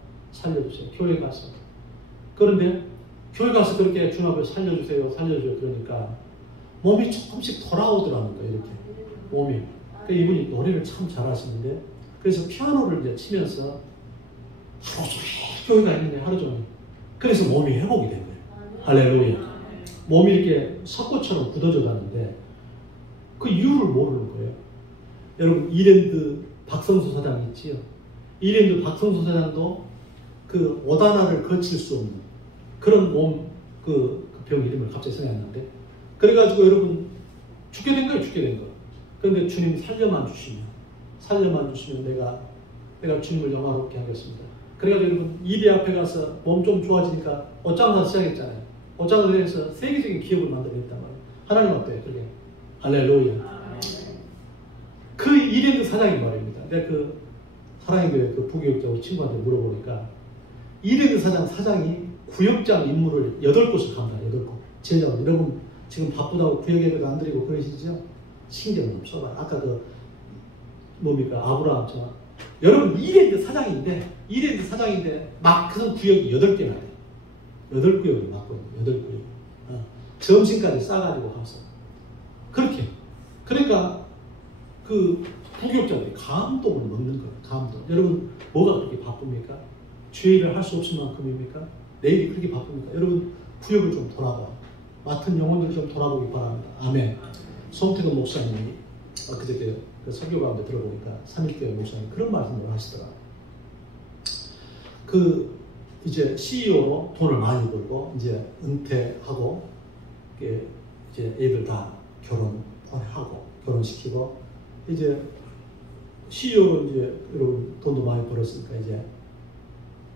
교회 가서. 그런데 교회 가서 그렇게 주님 앞에 살려주세요. 그러니까 몸이 조금씩 돌아오더라는 거예요. 이렇게 몸이. 그러니까 이분이 노래를 참 잘하시는데 그래서 피아노를 이제 치면서 하루 종일 교회가 있는데 하루 종일. 그래서 몸이 회복이 된 거예요. 할렐루야. 몸이 이렇게 석고처럼 굳어져 가는데 그 이유를 모르는 거예요. 여러분 이랜드 박성수 사장 있지요? 이랜드 박성수 사장도 그 오다나를 거칠 수 없는 그런 그 병 이름을 갑자기 생각이 안 나는데 그래가지고 여러분 죽게 된 거예요. 그런데 주님 살려만 주시면 내가 주님을 영화롭게 하겠습니다. 그래가지고 여러분 이대 앞에 가서 몸 좀 좋아지니까 옷장사 시작했잖아요. 옷장사에서 세계적인 기업을 만들어냈단 말이에요. 하나님 어때요? 그게 할렐루야. 그 이랜드 사장이 말입니다. 내가 그 사랑의 교회 그 부교육자 우리 친구한테 물어보니까 이랜드 사장이 구역장 임무를 8곳을 갑니다. 8곳. 제자원. 여러분 지금 바쁘다고 구역 예배도 안 드리고 그러시죠? 신경 좀 써봐요. 아까 아브라함처럼. 여러분 이랜드 사장인데 맡은 구역이 8개나 돼요. 8구역을 맡거든요. 8구역. 점심까지 싸가지고 가서. 그렇게. 그러니까 그 부교육자들이 감동을 먹는 거예요. 감동. 여러분 뭐가 그렇게 바쁩니까? 주의 일을 할 수 없을 만큼입니까? 내일이 그렇게 바쁩니까? 여러분 구역을 좀 돌아봐요. 맡은 영혼들 좀 돌아보기 바랍니다. 아멘. 송태근 목사님이 그저께 그 설교 가운데 들어보니까 3일교회 목사님 그런 말씀을 하시더라고요. 이제 CEO로 돈을 많이 벌고 이제 은퇴하고 이제 애들 다 결혼시키고 이제 CEO로 이제 여러분 돈도 많이 벌었으니까 이제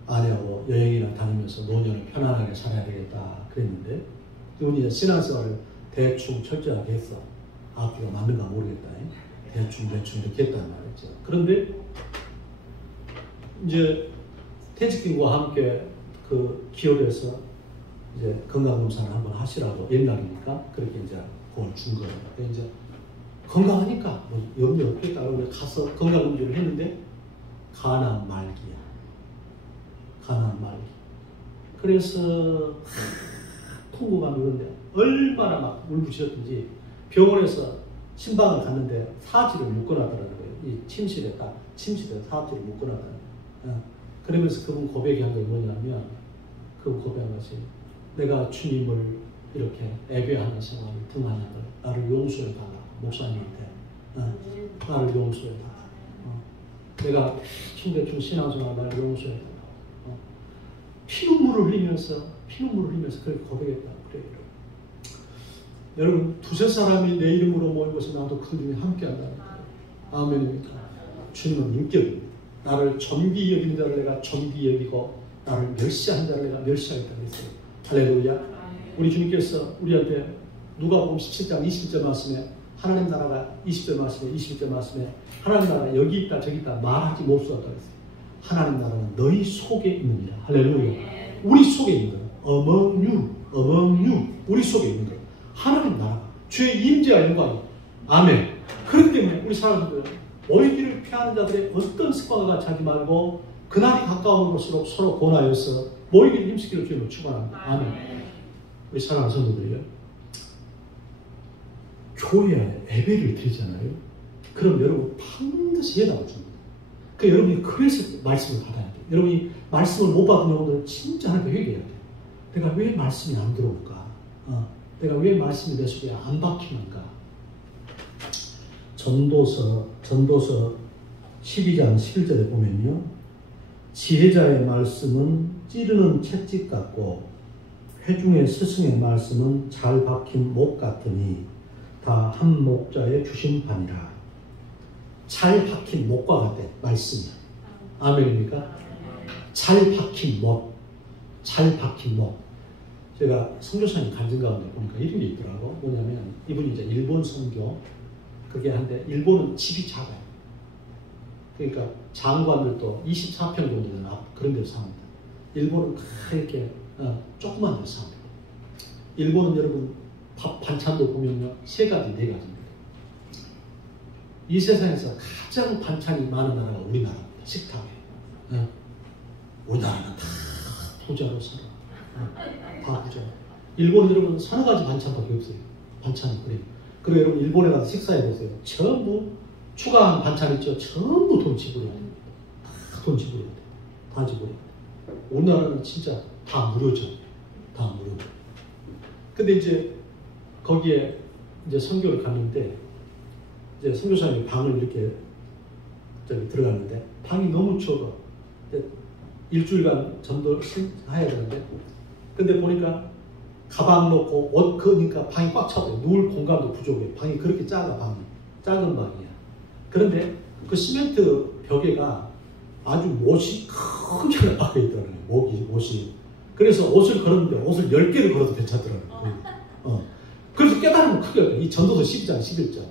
아내하고 여행이나 다니면서 노년을 편안하게 살아야 되겠다 그랬는데 이분이 이제 신앙생활을 대충 철저하게 했어. 앞뒤가 맞는가 모르겠다. 대충 이렇게 했단 말이죠. 그런데 이제 퇴직금과 함께 그 기업에서 이제 건강검사를 한번 하시라고 옛날이니까 그렇게 이제 그걸 준 거예요. 이제 건강하니까 뭐 염려 없겠다. 그러고 가서 건강검진을 했는데 간암 말기야. 그래서 통곡하면 그런데 얼마나 막 울부짖었든지 병원에서 신방을 갔는데 사지를 묶어놨더라는 거예요. 이 침실에 사지를 묶어놨다는 거예요. 그러면서 그분 고백이 한 게 뭐냐면 그분 고백한 것이 내가 주님을 이렇게 애배하는 생활을 등한한 걸 나를 용서해달라고 목사님한테 나를 용서해달라고 내가 대충 신앙생활 나를 용서해달라고 피눈물을 흘리면서 그렇게 고백했다고 그래요. 여러분 두세 사람이 내 이름으로 모인 것에 나도 그들이 함께 한다는 거예요. 아멘입니까? 주님은 인격입니다. 나를 존귀 여기는 자를 내가 존귀 여기고 나를 멸시하는 자를 내가 멸시하겠다고 했어요. 할렐루야. 우리 주님께서 우리한테 누가복음 17장 20절 말씀에 하나님 나라가 20절 말씀에 하나님 나라가 여기 있다 저기 있다 말하지 못 수었다고 했어요. 하나님 나라는 너희 속에 있느니라. 할렐루야. 우리 속에 있는 거예요. among you 우리 속에 있는 거예요. 하나님 나라가 주의 임재와 영광이. 아멘. 그렇기 때문에 우리 사람들은 모이기를 피하는 자들의 어떤 습관과 같이 하지 말고 그날이 가까운 것으로 서로 권하여서 모이기를 힘쓰기를 주님을 축원합니다. 아멘. 우리 사랑하는 성도들이요. 교회에 예배를 드리잖아요. 그럼 여러분 반드시 해답을 줍니다. 그러니까 여러분이 그래서 말씀을 받아야 돼요. 여러분이 말씀을 못 받은 영혼들은 진짜 하나님께 회개해야 돼요. 내가 왜 말씀이 안 들어올까? 내가 왜 말씀이 내 속에 안 박히는가? 전도서 12장 11절에 보면요. 지혜자의 말씀은 찌르는 채찍 같고 회중의 스승의 말씀은 잘 박힌 목 같으니 다 한 목자의 주신 바니라. 잘 박힌 목과 같대 말씀이. 아멘입니까? 잘 박힌 목. 잘 박힌 목. 제가 선교사님 간증 가운데 보니까 이런 게 있더라고. 뭐냐면 이분이 이제 일본 선교 그게 한데 일본은 집이 작아요. 그러니까 장관들도 24평 정도 되는 그런 데서 삽니다. 일본은 이렇게 조그만 데서 삽니다. 일본은 여러분 밥 반찬도 보면요 3가지 4가지입니다. 이 세상에서 가장 반찬이 많은 나라가 우리나라입니다. 식탁에. 우리나라는 다 부자로 살아. 다 부자. 일본 여러분 서너 가지 반찬밖에 없어요. 반찬이 그래요. 그리고 여러분 일본에 가서 식사해 보세요. 전부 추가한 반찬 있죠. 전부 돈 지불해야 됩니다. 다 돈 지불해야 돼요. 다 지불해야 돼요. 우리나라는 진짜 다 무료죠. 다 무료. 근데 이제 거기에 이제 선교를 갔는데 이제 선교사님이 방을 이렇게 들어갔는데 방이 너무 좁아. 일주일간 전도를 해야 되는데 근데 보니까 가방 놓고 옷 그으니까 방이 꽉 차고 누울 공간도 부족해. 방이 그렇게 작아. 방이 작은 방이야. 그런데 그 시멘트 벽에가 아주 못이 크게 하나 박혀 있더라고요. 못이. 그래서 옷을 걸었는데 옷을 10개를 걸어도 괜찮더라고요. 그래서 깨달으면 크게 해요. 이 전도서 12장 11절.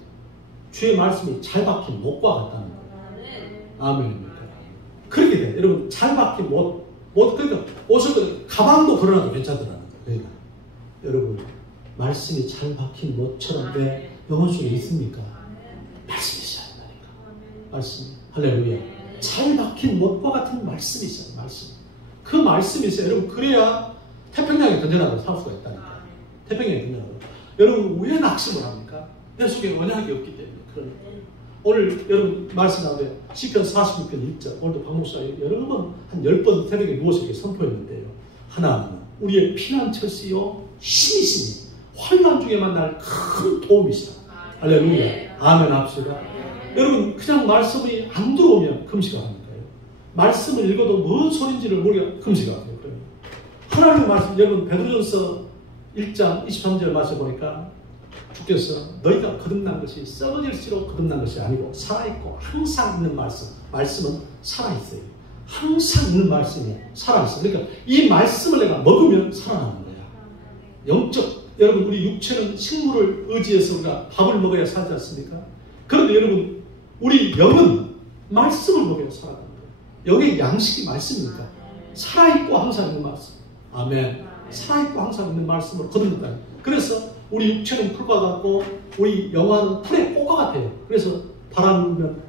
주의 말씀이 잘 박힌 못과 같다는 거예요. 아멘입니까? 그렇게 돼요. 여러분 잘 박힌 못 그러니까 옷을 가방도 걸어놔도 괜찮더라는 거예요. 그러니까 여러분 말씀이 잘 박힌 못처럼 내 영혼 속에 있습니까? 말씀이 있어야 된다니까. 말씀. 할렐루야. 잘 박힌 못과 같은 말씀이 있어요. 말씀. 그 말씀이 있어요. 여러분 그래야 태평양에 던져놔도 살 수가 있다니까. 태평양에 던져놔도. 여러분 왜 낙심을 합니까? 내 속에 언약이 없기 때문에. 그러니까. 오늘 여러분 말씀 나오는데 시편 46편 1절 오늘도 박 목사 여러 번 한 10번 새벽에 누워서 이렇게 선포했는데요. 하나님은 우리의 피난처시요 신이시니 환난 중에 만날 큰 도움이시다. 할렐루야. 아멘 합시다. 여러분 그냥 말씀이 안 들어오면 금식하니까요. 말씀을 읽어도 뭔 소린지를 모르게 금식하고요. 하나님의 말씀 여러분 베드로전서 1장 23절 말씀 보니까 주께서 너희가 거듭난 것이 썩어질수록 거듭난 것이 아니고 살아있고 항상 있는 말씀. 말씀은 살아있어요. 항상 있는 말씀이 살아있어요. 그러니까 이 말씀을 내가 먹으면 살아나는 거야. 영적 여러분 우리 육체는 식물을 의지해서 우리가 밥을 먹어야 살지 않습니까? 그런데 여러분 우리 영은 말씀을 먹어야 살아가는 거예요. 영의 양식이 말씀이니까 살아있고 항상 있는 말씀. 아멘. 살아있고 항상 있는 말씀으로 거듭는다. 그래서 우리 육체는 풀과 같고 우리 영혼은 풀의 꽃과 같아요. 그래서 바람 불면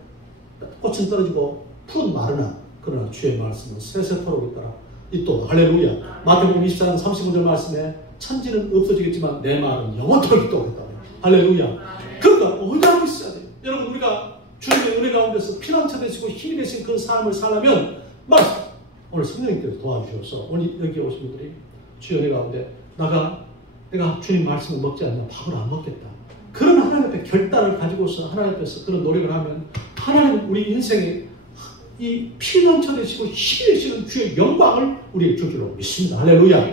꽃은 떨어지고 풀은 마르나 그러나 주의 말씀은 세세토록 있더라. 이 또 할렐루야. 마태복음 24장 35절 말씀에 천지는 없어지겠지만 내 말은 영원토록 있다고 했다. 할렐루야. 그러니까 언약이 있어야 돼요. 여러분 우리가 주님의 은혜 가운데서 피난처 되시고 힘이 되신 그 삶을 살려면 말씀. 오늘 성령님께서 도와주셔서 오늘 여기 오신 분들이 주의 은혜 가운데 내가 주님 말씀을 먹지 않으면 밥을 안 먹겠다. 그런 하나님 앞에 결단을 가지고서 하나님 앞에서 그런 노력을 하면 하나님 우리 인생에 이 피난처 되시고 힘이 되시는 주의 영광을 우리에게 줄 줄로 믿습니다. 할렐루야.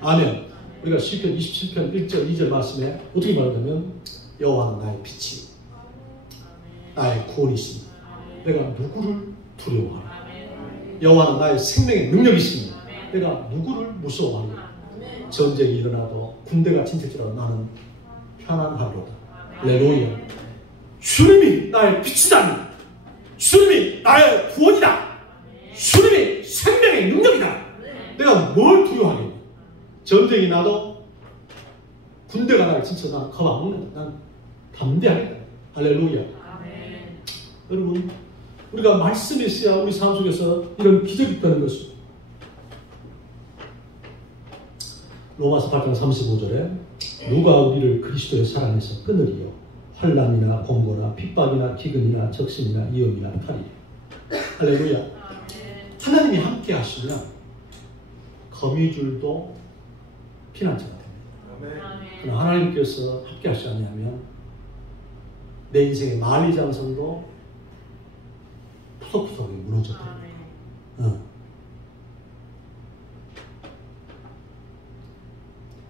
아멘. 우리가 시편 27편 1절 2절 말씀에 어떻게 말하냐면 여호와는 나의 빛이 나의 구원이시니 내가 누구를 두려워하리까. 여호와는 나의 생명의 능력이시니 내가 누구를 무서워하리까. 전쟁이 일어나도 군대가 침체지라도 나는 편안하리로다. 할렐루야. 주님이 나의 빛이다니. 주님이 나의 구원이다. 주님이 생명의 능력이다. 내가 뭘 두려워하겠니? 전쟁이 나도 군대가 나를 침체해서 나는 겁 안 먹는다. 나는 담대하겠다. 할렐루야. 여러분 우리가 말씀이 있어야 우리 삶 속에서 이런 기적이 있다는 것입니다. 로마서 8장 35절에 누가 우리를 그리스도의 사랑에서 끊으리요. 환난이나 공고나 핍박이나 기근이나 적신이나 위험이나 칼이라. 할렐루야. 하나님이 함께 하시면 거미줄도 피난처가 됩니다. 그러나 하나님께서 함께 하시지 않으면 내 인생의 만리장성도 푸석푸석이 무너져 버립니다.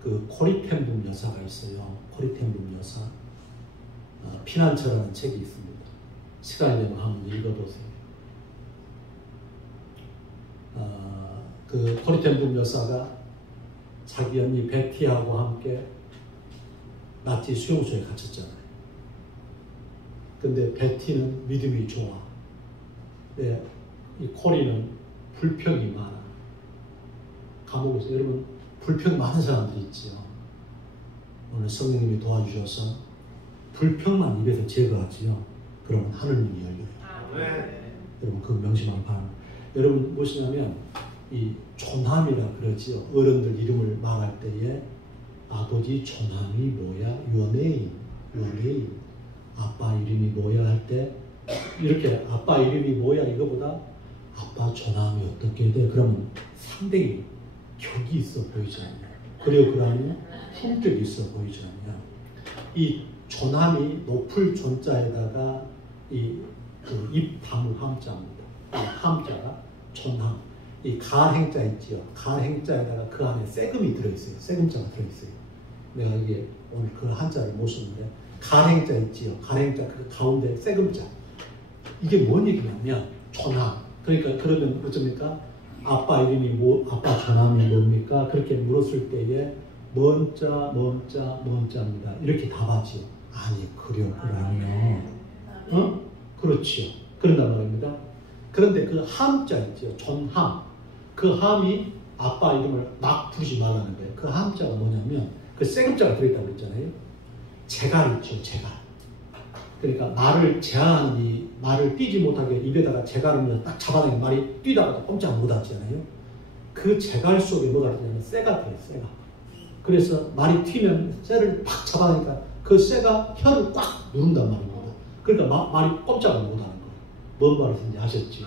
그 코리텐붐 여사가 있어요. 코리텐붐 여사. 피난처라는 책이 있습니다. 시간이 되면 한번 읽어보세요. 그 코리텐붐 여사가 자기 언니 베티하고 함께 나치 수용소에 갇혔잖아요. 근데 베티는 믿음이 좋아. 네, 이 코리는 불평이 많아. 감옥에서 여러분 불평 많은 사람들이 있지요. 오늘 성령님이 도와주셔서 불평만 입에서 제거하지요. 그러면 하늘문이 열려요. 여러분 그 명심하기 바랍니다. 여러분 무엇이냐면 이 존함이라 그러지요. 어른들 이름을 말할 때에 아버지 존함이 뭐야? 연예인. 아빠 이름이 뭐야 할 때 이렇게 아빠 이름이 뭐야 이거보다 아빠 존함이 어떻게 돼? 그러면 상당히 격이 있어 보이지 않냐? 그리고 그 안에 품격이 있어 보이지 않냐? 이 존함이 높을 존자에다가 이 입 다물 함자입니다. 이 함자가 존함. 이 가행자 있지요. 가행자에다가 그 안에 세금이 들어있어요. 세금자가 들어있어요. 내가 이게 오늘 그 한자를 못 썼는데 가행자 있지요. 가행자 그 가운데 세금자. 이게 뭔 얘기냐면 존함. 그러니까 그러면 어쩝니까? 아빠 이름이 뭐, 아빠 존함이 뭡니까? 그렇게 물었을 때에 뭔자입니다. 이렇게 답하지요. 아니 그려보라며. 그렇지요. 그런단 말입니다. 그런데 그 함자 있죠. 존함. 그 함이 아빠 이름을 막 부르지 말라는 거예요. 그 함자가 뭐냐면 그 세금자가 들어있다고 그랬잖아요. 재갈 있죠. 재갈. 그러니까 말을 제한하는 이 말을 뛰지 못하게 입에다가 재갈을 딱 잡아당기면 말이 뛰다가도 꼼짝 못하잖아요. 그 재갈 속에 뭐가 들냐면 쇠가 들어요. 쇠가. 그래서 말이 튀면 쇠를 팍 잡아당기니까 그 쇠가 혀를 꽉 누른단 말입니다. 그러니까 말이 꼼짝을 못하는 거예요. 뭔 말인지 아셨지?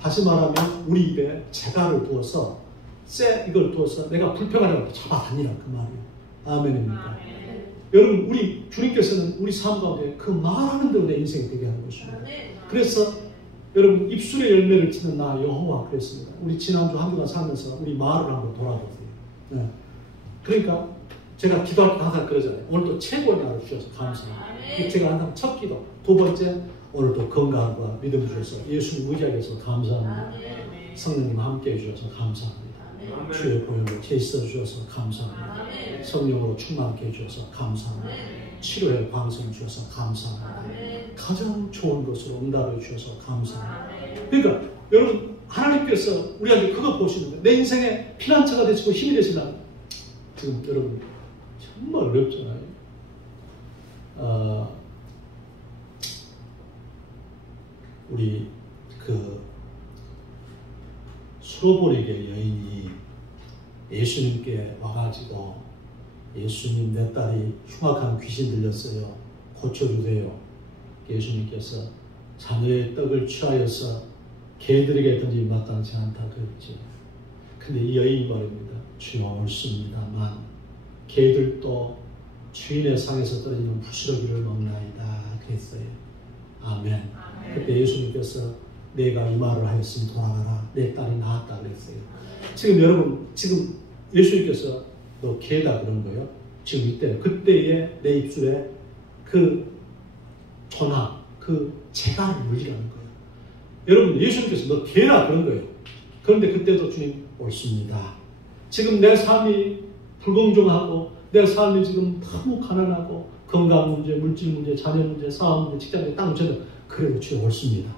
다시 말하면 우리 입에 재갈을 두어서 이걸 두어서 내가 불평하려고 잡아다니라 그 말이에요. 아멘입니까? 여러분 우리 주님께서는 우리 삶 가운데 그 말하는 대로 내 인생이 되게 하는 것입니다. 그래서 여러분 입술의 열매를 치는 나 여호와 그랬습니다. 우리 지난주 한 주간 살면서 우리 말을 한번 돌아보세요. 네. 그러니까 제가 기도할 때 항상 그러잖아요. 오늘도 최고의 날을 주셔서 감사합니다. 제가 항상 첫 기도. 두 번째 오늘도 건강과 믿음 주셔서 예수님 의지하게 해서 감사합니다. 성령님 함께 해주셔서 감사합니다. 주의 보혈로 제시어 주셔서 감사합니다. 성령으로 충만케 해주셔서 감사합니다. 치료의 방송 주셔서 감사합니다. 가장 좋은 것으로 응답해 주셔서 감사합니다. 그러니까 여러분 하나님께서 우리한테 그거 보시는 거예요. 내 인생의 피난처가 되시고 힘이 되시나 지금 여러분 정말 어렵잖아요. 우리 그 수로보리게 여인이 예수님께 와가지고 예수님 내 딸이 흉악한 귀신 들렸어요. 고쳐주세요. 예수님께서 자녀의 떡을 취하여서 개들에게 던지기 마땅치 않다 그랬죠. 근데 이 여인이 말입니다. 주여 옳습니다만 개들도 주인의 상에서 떨어지는 부스러기를 먹나이다 그랬어요. 아멘. 그때 예수님께서 내가 이 말을 하였으니 돌아가라. 내 딸이 나았다 그랬어요. 지금 여러분 지금 예수님께서 너 개다 그런 거예요. 지금 이때 그때의 내 입술에 그 전화 그 재갈을 물리라는 거예요. 여러분 예수님께서 너 개라 그런 거예요. 그런데 그때도 주님 옳습니다. 지금 내 삶이 불공정하고 내 삶이 지금 너무 가난하고 건강 문제, 물질 문제, 자녀 문제, 사업 문제, 직장 문제, 땅 문제 그래도 주님 옳습니다.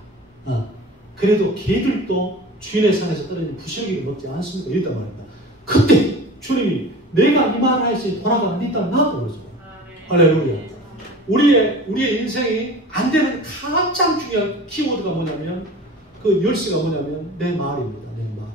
그래도 개들도 주인의 상에서 떨어지는 부스러기를 먹지 않습니까? 이랬단 말입니다. 그때 주님이 내가 이 말을 하였으니 돌아가 네 딸 낳았다고 그러죠. 할렐루야. 우리의 인생이 안 되는 가장 중요한 키워드가 뭐냐면 그 열쇠가 뭐냐면 내 말입니다. 내 말.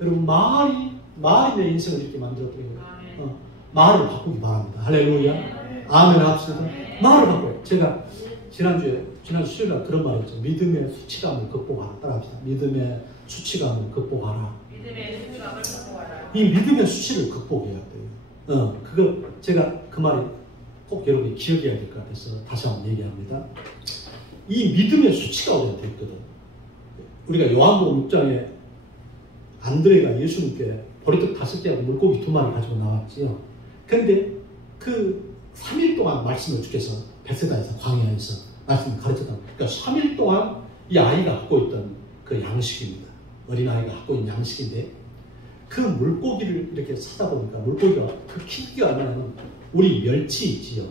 여러분 말이 내 인생을 이렇게 만들어버린 거예요. 말을 바꾸기 바랍니다. 할렐루야. 아멘 합시다. 말을 바꿔요. 제가 지난 수요일날 그런 말 했죠. 믿음의 수치감을 극복하라. 따라합시다. 믿음의 수치감을 극복하라. 이 믿음의 수치를 극복해야 돼요. 그거 제가 그 말이 꼭 여러분이 기억해야 될 것 같아서 다시 한번 얘기합니다. 이 믿음의 수치가 우리한테 있거든. 우리가 요한복음 6장에 안드레가 예수님께 보리떡 5개하고 물고기 2마리 가지고 나왔지요. 그런데 그 3일 동안 말씀을 주께서 베세다에서 광야에서 말씀을 가르쳤다. 그러니까 3일 동안 이 아이가 갖고 있던 그 양식입니다. 어린아이가 갖고 있는 양식인데 그 물고기를 이렇게 찾아보니까 물고기가 그 크기가 얼마냐면 우리 멸치 있지요.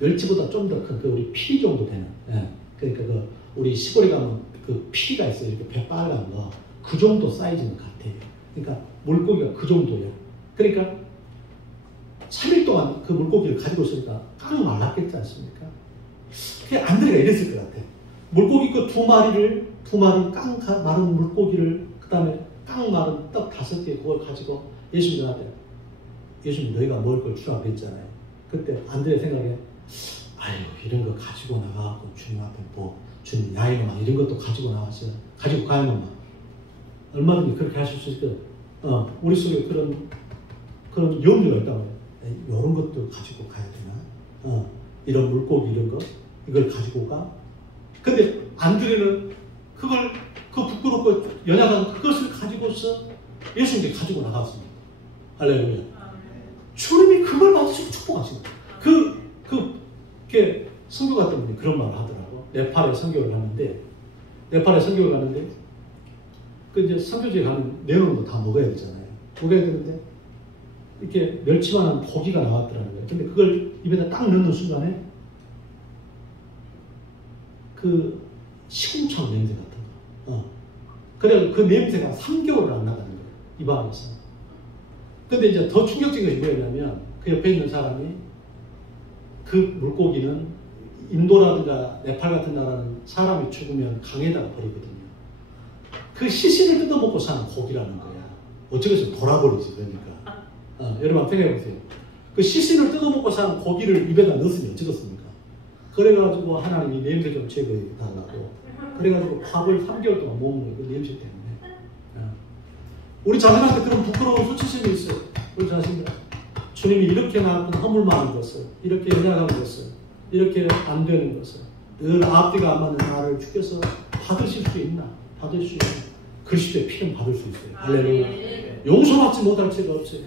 멸치보다 좀 더 큰 그 우리 피리 정도 되는. 예. 그러니까 그 우리 시골에 가면 그 피리가 있어요. 이렇게 배 빨간 거. 그 정도 사이즈는 같아요. 그러니까 물고기가 그 정도예요. 그러니까 3일 동안 그 물고기를 가지고 있으니까 깡 말랐겠지 않습니까? 그게 안드레가 이랬을 것 같아. 물고기 그 2마리 깡 마른 물고기를 그 다음에 깡 마른 떡 5개 그걸 가지고 예수님한테 예수님 너희가 먹을 걸 주라고 했잖아요. 그때 안드레 생각에 아유 이런 거 가지고 나가고 주님 앞에 뭐 주님 야인만 이런 것도 가지고 나왔어요. 가지고 가야만 얼마든지 그렇게 하실 수 있을 거예요. 우리 속에 그런 염려가 있다고요. 이런 것도 가지고 가야 되나? 이런 물고기 이런 거 이걸 가지고 가? 근데 안드레는 그 부끄럽고 연약한 그것을 가지고서 예수님께 가지고 나갔습니다. 할렐루야. 주님이 그걸 받으시고 축복하신 거예요. 그게 선교 갔던 분이 그런 말을 하더라고. 네팔에 선교를 갔는데 그 이제 선교지에 가는 내용도 다 먹어야 되잖아요. 먹어야 되는데 이렇게 멸치만한 고기가 나왔더라는 거예요. 근데 그걸 입에다 딱 넣는 순간에 그 시궁창 냄새 같은 거. 그래 그 냄새가 3개월을 안 나가는 거예요. 입 안에서. 근데 이제 더 충격적인 것이 뭐였냐면 그 옆에 있는 사람이 그 물고기는 인도라든가 네팔 같은 나라는 사람이 죽으면 강에다가 버리거든요. 그 시신을 뜯어먹고 사는 고기라는 거야. 어쩌겠어 돌아버리지 그러니까. 여러분 한번 생각해보세요. 그 시신을 뜯어먹고 사는 고기를 입에다 넣었으면 어쩌겠습니까? 그래가지고 하나님이 냄새 좀 제거해달라고. 그래가지고 밥을 3개월 동안 못 먹는 그 냄새 때문에. 우리 자신한테 그런 부끄러운 수치심이 있어요. 우리 자신들. 주님이 이렇게 나쁜 허물 많은 것을, 이렇게 연약한 것을, 이렇게 안 되는 것을, 늘 앞뒤가 안 맞는 나를 주께서 받으실 수 있나? 받을 수 있나? 그리스도의 피는 받을 수 있어요. 할렐루야. 용서받지 못할 죄가 없어요.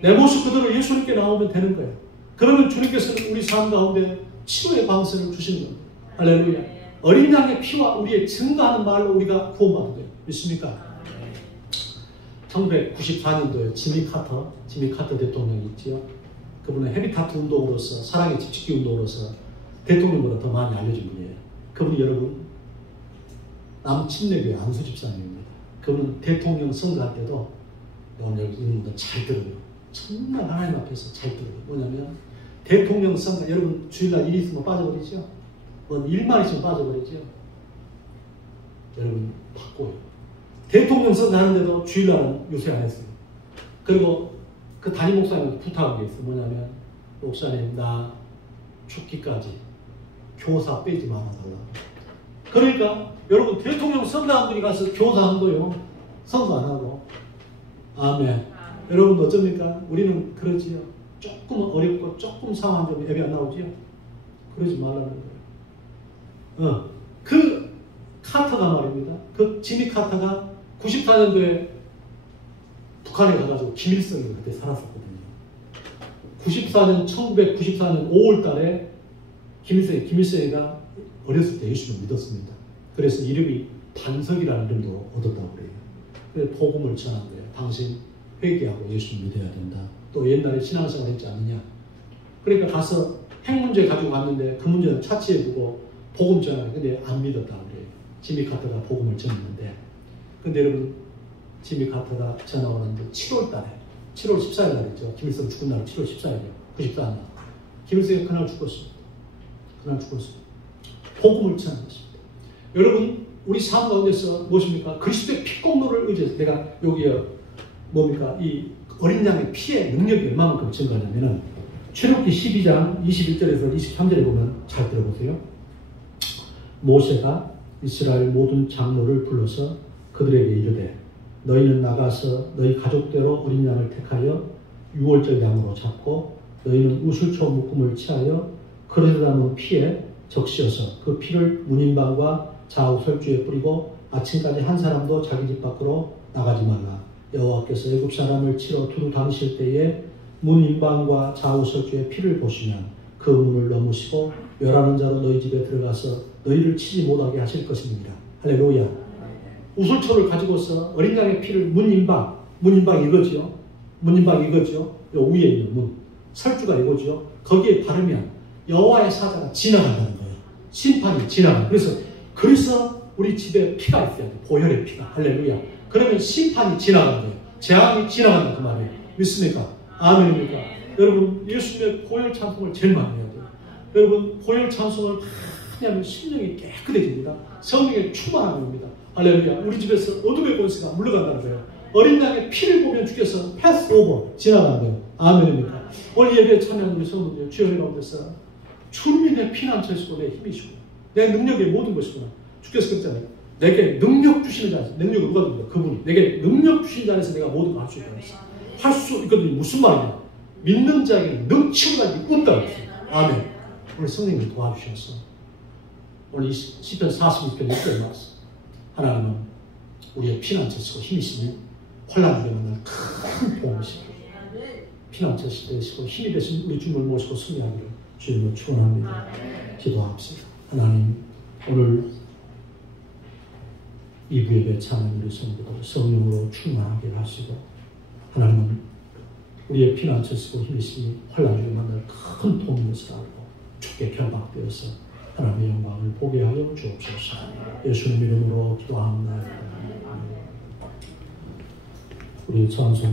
내 모습 그대로 예수님께 나오면 되는 거예요. 그러면 주님께서는 우리 삶 가운데 치료의 방식을 주시는 겁니다. 할렐루야. 어린 양의 피와 우리의 증거하는 말로 우리가 구원받는 거예요. 믿습니까? 1994년도에 지미 카터 대통령이 있지요. 그분은 헤비타트 운동으로서 사랑의 집짓기 운동으로서 대통령보다 더 많이 알려진 분이에요. 그분이 여러분 남침례교회 안수 집사님입니다. 그분은 대통령 선거할 때도 오늘 이분들 잘 들어요. 정말 하나님 앞에서 잘 들어요. 뭐냐면 대통령 선거 여러분 주일날 일이 있으면 빠져버리죠. 뭐 일만 있으면 빠져버리죠. 여러분 바꿔요. 대통령 선거 하는데도 주일날은 요새 안 했어요. 그리고 그 담임 목사님한테 부탁한 게 있어요. 뭐냐면 목사님 나 죽기까지 교사 빼지 말아달라고. 그러니까 여러분 대통령 선거한 분이 가서 교사한 거요. 선거 안 하고. 아멘. 여러분 어쩝니까? 우리는 그러지요. 조금 어렵고 조금 상황 좀 예배 안 나오지요. 그러지 말라는 거예요. 그 카터가 말입니다. 그 지미 카터가 94년도에 북한에 가가지고 김일성이 그때 살았었거든요. 1994년 5월 달에 김일성이가 어렸을 때 예수님을 믿었습니다. 그래서 이름이 반석이라는 이름도 얻었다고 그래요. 그래서 복음을 전한 거예요. 당신 회개하고 예수님 믿어야 된다. 또 옛날에 신앙생활 했지 않느냐. 그러니까 가서 핵 문제 가지고 갔는데 그 문제는 차치해두고 복음 전하는 근데 안 믿었다고 그래요. 지미 카터가 복음을 전했는데 근데 여러분 지미 카터가 전화오는데 7월 14일 날이죠. 김일성 죽은 날은 7월 14일이요. 94년. 김일성이 그날 죽었습니다. 복음을 전한 것입니다. 여러분 우리 삶 가운데서 무엇입니까? 그리스도의 피공로를 의지해서 내가 여기에 뭡니까? 이 어린 양의 피의 능력이 얼마만큼 증가하냐면은 출애굽기 12장 21절에서 23절에 보면 잘 들어보세요. 모세가 이스라엘 모든 장로를 불러서 그들에게 이르되 너희는 나가서 너희 가족대로 어린 양을 택하여 유월절 양으로 잡고 너희는 우슬초 묶음을 취하여 그릇에 담은 피에 적시어서 그 피를 문인방과 좌우 설주에 뿌리고 아침까지 한 사람도 자기 집 밖으로 나가지 말라. 여호와께서 애굽 사람을 치러 두루 다니실 때에 문인방과 좌우 설주에 피를 보시면 그 문을 넘으시고 멸하는 자로 너희 집에 들어가서 너희를 치지 못하게 하실 것입니다. 할렐루야. 우슬초를 가지고서 어린 양의 피를 문인방 이거지요. 문인방 이거죠. 요 위에 있는 문. 설주가 이거죠. 거기에 바르면 여호와의 사자가 지나간다는 거예요. 심판이 지나가. 그래서 우리 집에 피가 있어야 돼. 보혈의 피가. 할렐루야. 그러면 심판이 지나가는 거예요. 재앙이 지나간다 그 말이에요. 믿습니까? 아멘입니까? 여러분 예수님의 보혈 찬송을 제일 많이 해야 돼요. 여러분 보혈 찬송을 많이 하면 심령이 깨끗해집니다. 성령의 충만한 겁니다. 할렐루야. 우리 집에서 어둠의 권세가 물러간다는 거예요. 어린 양의 피를 보면 주께서 패스 오버 지나가는 거예요. 아멘입니까? 오늘 예배에 참여하는 우리 성도들 주여 가운데서 주님이 내 피난처이시고 내 힘이시고 내 능력의 모든 것이구나. 주께서 그랬잖아요. 내게 능력 주시는 자 안에서 능력을 누가 줍니까? 그분이. 내게 능력 주시는 자 안에서 내가 모든 걸 할 수 있다. 할 수 있거든요. 무슨 말이냐? 믿는 자에게 능치고 가지 없다. 아멘. 오늘 성령님이 도와주셔서 오늘 이 시편 42편 6절 말씀 하나님은 우리의 피난처시고 힘이시니 환난 중에 만날 큰 도움이시고 피난처 되시고 힘이 되신 우리 주님을 모시고 승리하기를 주님으로 축원합니다. 기도합시다. 하나님 오늘 이부 예배 참여한 우리 성도들 성령으로 충만하게 하시고 하나님은 우리의 피난처시고 힘이시니 환난 중에 만날 큰 도움인 것을 알고 주께 결박되어서 하나님의 영광을 보게 하여 주옵소서. 예수님 이름으로 기도합니다. 우리 찬송